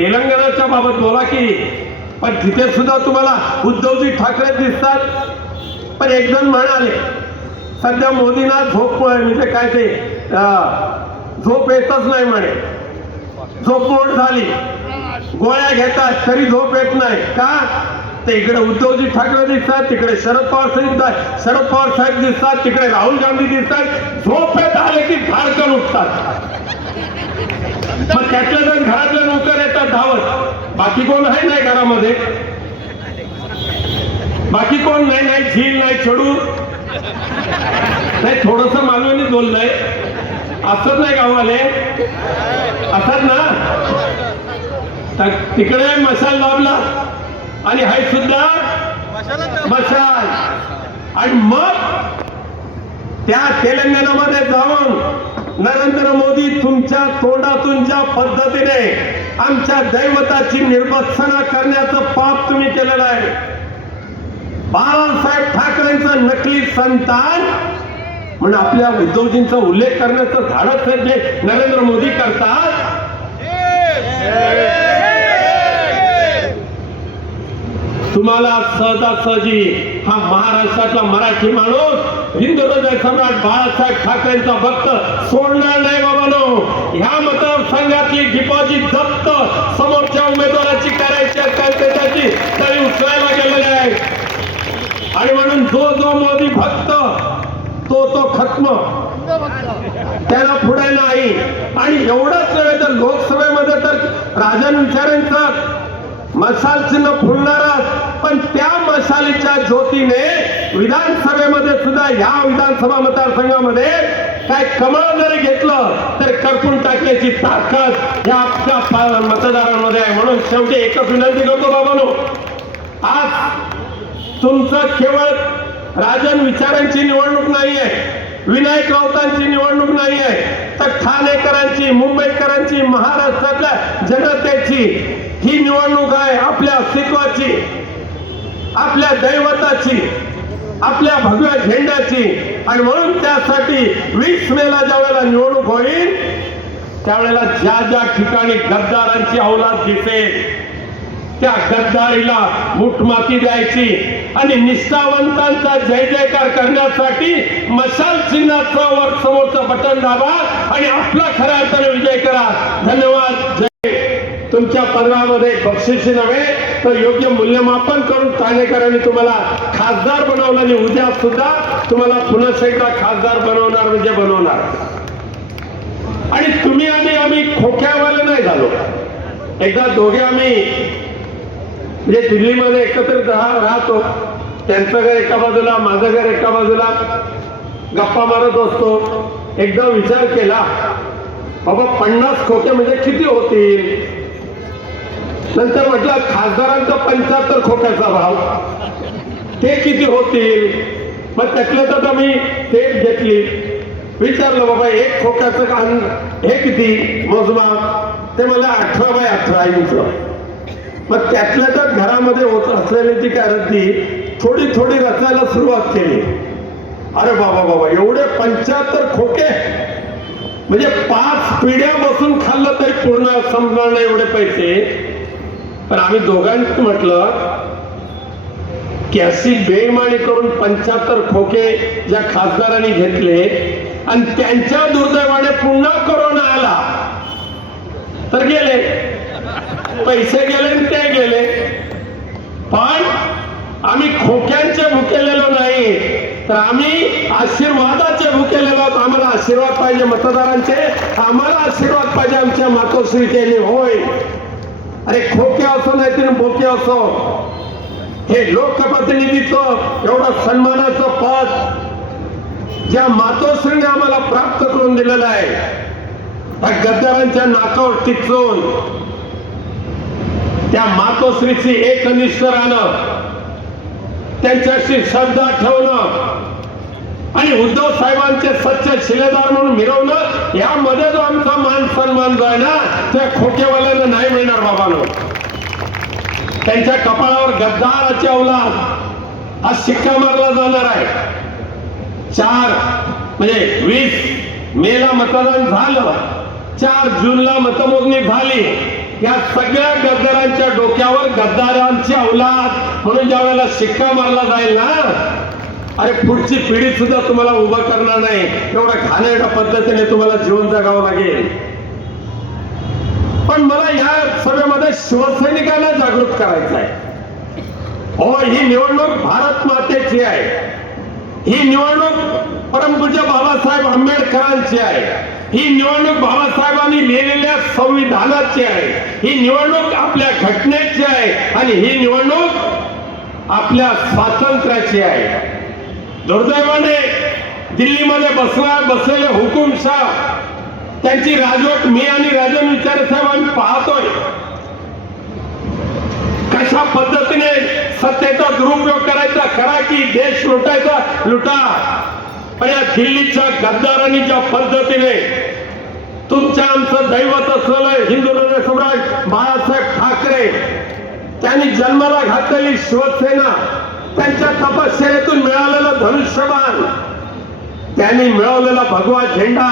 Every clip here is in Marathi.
तेलंगणाच्या बाबत बोला की पण तिथे सुद्धा तुम्हाला उद्धवजी ठाकरे दिसतात. पण एक जण म्हणाले सध्या मोदींना झोप म्हणजे काय ते झोप येतच नाही म्हणे. झोप मोड झाली. गोळ्या घेतात तरी झोप येत नाही. का? ते इकडे उद्धवजी ठाकरे दिसतात तिकडे शरद पवार साहेब शरद पवार साहेब दिसतात तिकडे राहुल गांधी दिसतात. झोप येत आले की धाडकन उठतात. मग त्यातले जण घरातले नोकर येतात धावत बाकी कोण आहे नाही घरामध्ये? बाकी कोण नाही नाही झील नाही चडू नाही थोडस मानवानीच बोललंय. असत नाही गावाले असत ना? तिकडे मशाल लावला आणि हाय सुद्धा मशाल. आणि मग त्या तेलंगणामध्ये जाऊन नरेंद्र मोदी तुमच्या तोंडातून ज्या पद्धतीने आमच्या दैवताची निर्बत्सना करण्याचं पाप तुम्ही केलेलं आहे. बाळासाहेब ठाकरेंचं नकली संतान म्हणून आपल्या उद्धवजींचा उल्लेख करण्याचं धाडस जे नरेंद्र मोदी करतात. तुम्हाला सहजासहजी हा महाराष्ट्रातला मराठी माणूस हिंदू हृदय सम्राट बाळासाहेब ठाकरेंचा भक्त सोडणार नाही बाबानो. ह्या मतदारसंघातली डिपॉझिट जप्त समोरच्या उमेदवाराची करायची त्याची तरी उचलायला गेलेली आहे. आणि म्हणून जो जो मोदी भक्त तो तो खत्म. त्याला पुढे नाही. आणि एवढंच नव्हे तर लोकसभेमध्ये तर राजन विचारांचं मसालचिन्ह फुलणारच. पण त्या मशालीच्या ज्योतीने विधानसभेमध्ये सुद्धा या विधानसभा मतदारसंघामध्ये काय कमळ जरी घेतलं तर करपून टाकण्याची ताकद या आपल्या पा- मतदारांमध्ये आहे. म्हणून शेवटी एकच विनंती करतो बाबानो आज तुमचं केवळ राजन विचारांची निवडणूक नाही आहे विनायक राऊतांची निवडणूक नाही आहे तर ठाणेकरांची मुंबईकरांची महाराष्ट्रातल्या जनतेची ही निवडणूक आहे आपल्या अस्तित्वाची आपल्या दैवताची आपल्या भगव्या झेंड्याची. आणि म्हणून त्यासाठी वीस मेला ज्या वेळेला निवडणूक होईल त्यावेळेला ज्या ज्या ठिकाणी गद्दारांची अवलाद दिसेल त्या गद्दारीला मुठमाती द्यायची. आणि निष्ठावंतांचा जय जयकार करण्यासाठी मशाल चिन्हाचा वर समोरचं बटन दाबा आणि आपला खऱ्या अर्थाने विजय करा. धन्यवाद. जय तुमच्या पदरामध्ये बक्षिसी नव्हे तर योग्य मूल्यमापन करून ठाणेकरांनी तुम्हाला खासदार बनवलं आणि उद्या सुद्धा तुम्हाला पुन्हा एकदा खासदार बनवणार म्हणजे बनवणार. आणि तुम्ही आणि आम्ही खोक्यावाले नाही झालो. एकदा दोघे आम्ही म्हणजे दिल्लीमध्ये एकत्रित राहतो. त्यांचं घर एका बाजूला माझं घर एका बाजूला. गप्पा मारत असतो. एकदा विचार केला बाबा पन्नास खोके म्हणजे किती होतील? नंतर म्हटलं खासदारांचा पंच्याहत्तर खोक्याचा भाव. ते किती होतील? मग त्यातल्या तर मी ते घेतली. विचारलं बाबा एक खोक्याचं कान हे किती? मोजमाप. ते मला अठरा बाय अठरा इंच. मग त्यातल्या तर घरामध्ये होत असलेली ती काय रद्दी थोडी थोडी रचायला सुरुवात केली. अरे बाबा बाबा एवढे पंच्याहत्तर खोके. म्हणजे पाच पिढ्या बसून खाल्लं तरी पूर्ण संपणार नाही एवढे पैसे. पण आम्ही दोघांनी म्हटलं की अशी बेमानी करून पंच्याहत्तर खोके ज्या खासदारांनी घेतले आणि त्यांच्या दुर्दैवाने पुन्हा कोरोना आला तर गेले. पैसे गेले आणि ते गेले. पण आम्ही खोक्यांचे भुकेलेलो नाही तर आम्ही आशीर्वादाचे भुकेलेलो आहोत. आम्हाला आशीर्वाद पाहिजे मतदारांचे आम्हाला आशीर्वाद पाहिजे आमच्या मातोश्रीचे. होय अरे खोके असो नाही तर बोके असो. हे लोकप्रतिनिधीचं एवढं सन्मानाचं पद ज्या मातोश्रीने आम्हाला प्राप्त करून दिलेलं आहे त्या गद्दारांच्या नाकावर टिचून त्या मातोश्रीची एकनिष्ठ राहणं त्यांच्याशी श्रद्धा ठेवणं आणि उद्धव साहेबांचे सच्चे शिलेदार म्हणून मिरवणं यामध्ये जो आमचा मान सन्मान जो आहे ना त्या खोकेवाल्याला नाही मिळणार बाबानो. त्यांच्या कपाळावर गद्दाराची अवलाद हा शिक्का मारला जाणार आहे. चार म्हणजे वीस मेला मतदान झालं. चार जूनला मतमोजणी झाली. या सगळ्या गद्दारांच्या डोक्यावर गद्दारांची अवलाद म्हणून ज्या वेळेला शिक्का मारला जाईल ना अरे पुढची पिढी सुद्धा तुम्हाला उभं करणार नाही. एवढ्या घाणेरड्या पद्धतीने तुम्हाला जीवन जगावं लागेल. पण मला या सभेमध्ये शिवसैनिकांना जागृत करायचं आहे. हो ही निवडणूक भारत मातेची आहे. ही निवडणूक परमपूज्य बाबासाहेब आंबेडकरांची आहे. ही निवडणूक बाबासाहेबांनी लिहिलेल्या संविधानाची आहे. ही निवडणूक आपल्या घटनेची आहे. आणि ही निवडणूक आपल्या स्वातंत्र्याची आहे. दुर्दैवाने दिल्लीमध्ये बसला बसलेले हुकुमशाह त्यांची राजवट मी आणि राजन विचारे साहेब आम्ही पाहतोय. कशा पद्धतीने सत्तेचा दुरुपयोग करायचा करा की देश लुटायचा लुटा. पण या दिल्लीच्या गद्दारांनी ज्या पद्धतीने तुमच्या आमचं दैवत असलेलं हिंदू हृदय सम्राट बाळासाहेब ठाकरे त्यांनी जन्माला घातलेली शिवसेना त्यांच्या तपश्चर्यातून मिळालेलं धनुष्यबाण त्यांनी मिळवलेला भगवा झेंडा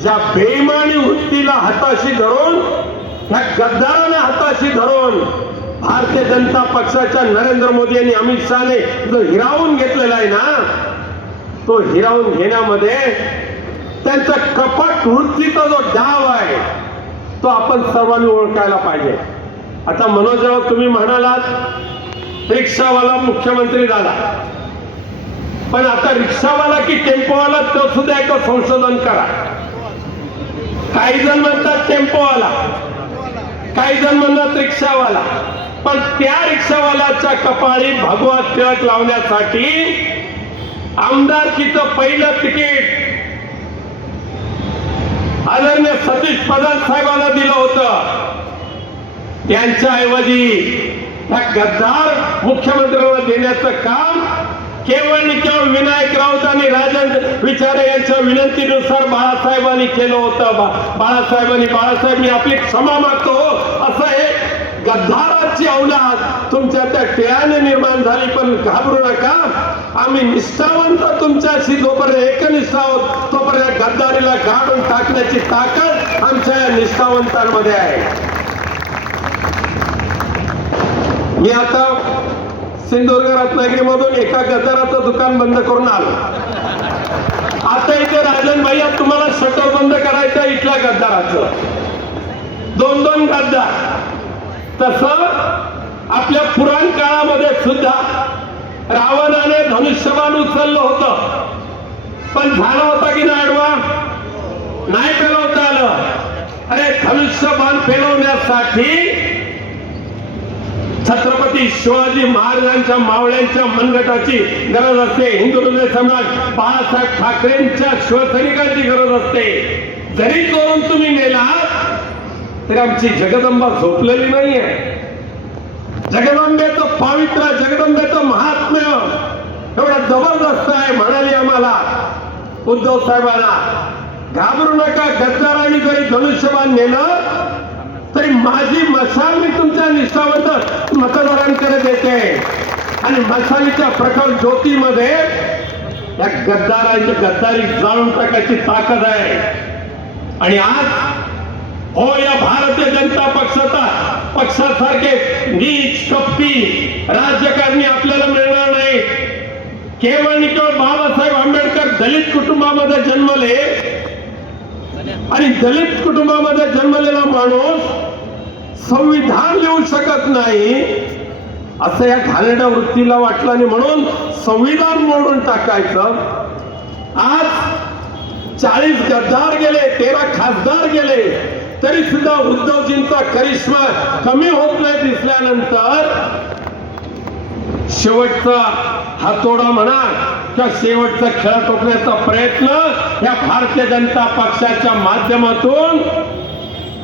ज्या बेमानी वृत्तीला हाताशी धरून ह्या गद्दारांना हाताशी धरून भारतीय जनता पक्षाच्या नरेंद्र मोदी यांनी अमित शहाने जो हिरावून घेतलेला आहे ना तो हिरावून घेण्यामध्ये त्यांचा कपट वृत्तीचा जो डाव आहे तो आपण सर्वांनी ओळखायला पाहिजे. आता मनोजराव तुम्ही म्हणालात रिक्षावाला मुख्यमंत्री झाला. पण आता रिक्षावाला की टेम्पोवाला तो सुद्धा एक संशोधन करा. काही जण म्हणतात टेम्पोवाला. काही जण म्हणतात रिक्षावाला. पण त्या रिक्षावाल्याच्या कपाळी भगवा तिळक लावण्यासाठी आमदारकीचं पहिलं तिकीट आदरणीय सतीश पदार साहेबांना दिलं होतं. त्यांच्या ऐवजी त्या गद्दार मुख्यमंत्र्यांना देण्याचं काम केवळ आणि केवळ विनायक राऊत आणि राजन विचारे यांच्या विनंतीनुसार बाळासाहेबांनी केलं होतं. बा- बाळासाहेबांनी बाळासाहेब मी आपली क्षमा मागतो. असं हे गद्दाराची औलाद तुमच्या त्या टिळाने निर्माण झाली पण घाबरू नका. आम्ही निष्ठावंत तुमच्याशी जोपर्यंत एकनिष्ठ आहोत तोपर्यंत गद्दारीला गाडून टाकण्याची ताकद आमच्या या निष्ठावंतांमध्ये आहे. मी आता सिंधुदुर्ग रत्नागिरीमधून एका गद्दाराचं दुकान बंद करून आलो. आता इथे राजन भैया तुम्हाला शटर बंद करायचं इथल्या गद्दाराचं. दोन दोन गद्दार. तस आपल्या पुराण काळामध्ये सुद्धा रावणाने धनुष्यबाण उचललं होतं. पण झालं होता की नाही आडवा? नाही पेलवता आलं. अरे धनुष्यबाण फेलवण्यासाठी छत्रपती शिवाजी महाराजांच्या मावळ्यांच्या मनगटाची गरज असते. हिंदू हृदय सम्राट बाळासाहेब ठाकरेंच्या शिवसैनिकांची गरज असते. जरी चोरून तुम्ही नेला तरी आमची जगदंबा झोपलेली नाहीये. जगदंबेचं पावित्र्य जगदंबेचं महात्म्य एवढं जबरदस्त आहे म्हणाली आम्हाला. उद्धव साहेबांना घाबरू नका. गद्दारांनी जरी धनुष्यबाण नेलं तरी माझी मसाल मी तुमच्या निष्ठावंत मतदारांकडे देते. आणि मसालीच्या प्रखर ज्योतीमध्ये या गद्दारांची गद्दारी जाळून टाकायची ताकद आहे. आणि आज हो या भारतीय जनता पक्षाचा पक्षासारखे नीच कप्पी राजकारणी आपल्याला मिळणार नाही. केवळ आणि केवळ बाबासाहेब आंबेडकर दलित कुटुंबामध्ये जन्मले. आणि दलित कुटुंबामध्ये जन्मलेला माणूस संविधान लिहू शकत नाही. असं या घाणेरड्या वृत्तीला वाटलं आणि म्हणून संविधान मोडून टाकायचं. आज चाळीस गद्दार गेले तेरा खासदार गेले तरी सुद्धा उद्धवजींचा करिश्मा कमी होत नाही दिसल्यानंतर शेवटचा हातोडा म्हणा किंवा शेवटचा खेळ टोकण्याचा प्रयत्न या भारतीय जनता पक्षाच्या माध्यमातून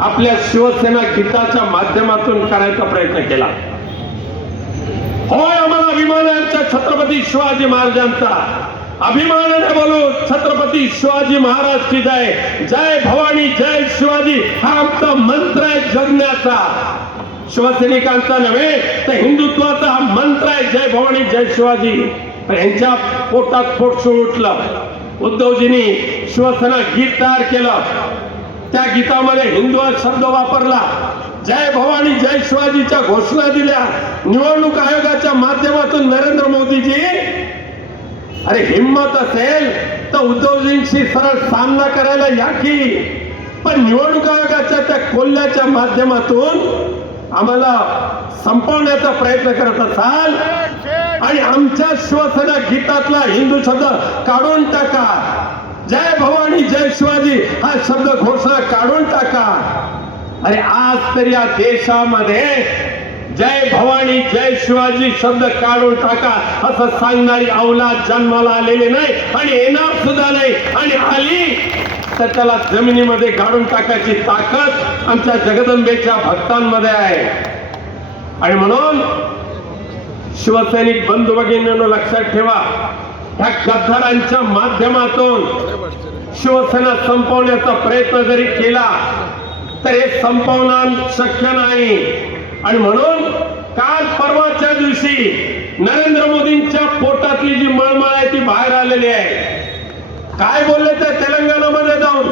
आपल्या शिवसेना गीताच्या माध्यमातून करायचा प्रयत्न केला. होय आम्हाला अभिमान आहे छत्रपती शिवाजी महाराजांचा. अभिमानाने बोलू छत्रपती शिवाजी महाराज की जय. जय भवानी जय शिवाजी. हा आमचा मंत्र आहे जगण्याचा. शिवसैनिकांचा नव्हे तर हिंदुत्वाचा हा मंत्र आहे जय भवानी जय शिवाजी. यांच्या पोटात पोट उठलं. उद्धवजींनी शिवसेना गीत तयार केलं. त्या गीतामध्ये हिंदू हा शब्द वापरला. जय भवानी जय शिवाजीच्या घोषणा दिल्या. निवडणूक आयोगाच्या माध्यमातून नरेंद्र मोदीजी अरे हिंमत असेल तर उद्धवजींशी सरळ सामना करायला या की. पण निवडणूक आयोगाच्या त्या कोल्ह्याच्या माध्यमातून आम्हाला संपवण्याचा प्रयत्न करत असाल. आणि आमच्या शिवसेना गीतातला हिंदू शब्द काढून टाका. जय भवानी जय शिवाजी. हा शब्द घोषणा काढून टाका. अरे आज तर या देशामध्ये जय भवानी जय शिवाजी शब्द काढून टाका. असं सांगणारी अवलाद जन्माला आलेली नाही आणि येणार सुद्धा नाही. आणि आली तर त्याला जमिनीमध्ये गाडून टाकायची ताकद आमच्या जगदंबेच्या भक्तांमध्ये आहे. आणि म्हणून शिवसैनिक बंधू भगिनींनो लक्षात ठेवा. ह्या गद्दारांच्या माध्यमातून शिवसेना संपवण्याचा प्रयत्न जरी केला तर हे संपवणं शक्य नाही. आणि म्हणून काल परवाच्या दिवशी नरेंद्र मोदींच्या पोटातली जी मळमळ आहे ती बाहेर आलेली आहे. काय बोलले ते तेलंगणामध्ये जाऊन?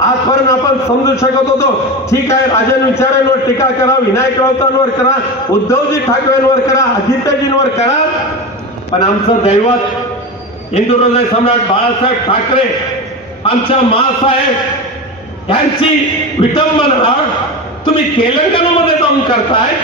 आजपर्यंत आपण समजू शकत होतो. ठीक आहे राजन विचारांवर टीका करा विनायक राऊतांवर करा उद्धवजी ठाकरेंवर करा अजितजींवर करा. पण आमचं दैवत हिंदू हृदय सम्राट बाळासाहेब ठाकरे आमच्या मासाहेब यांची विटंबना तुम्ही तेलंगणामध्ये जाऊन करताय?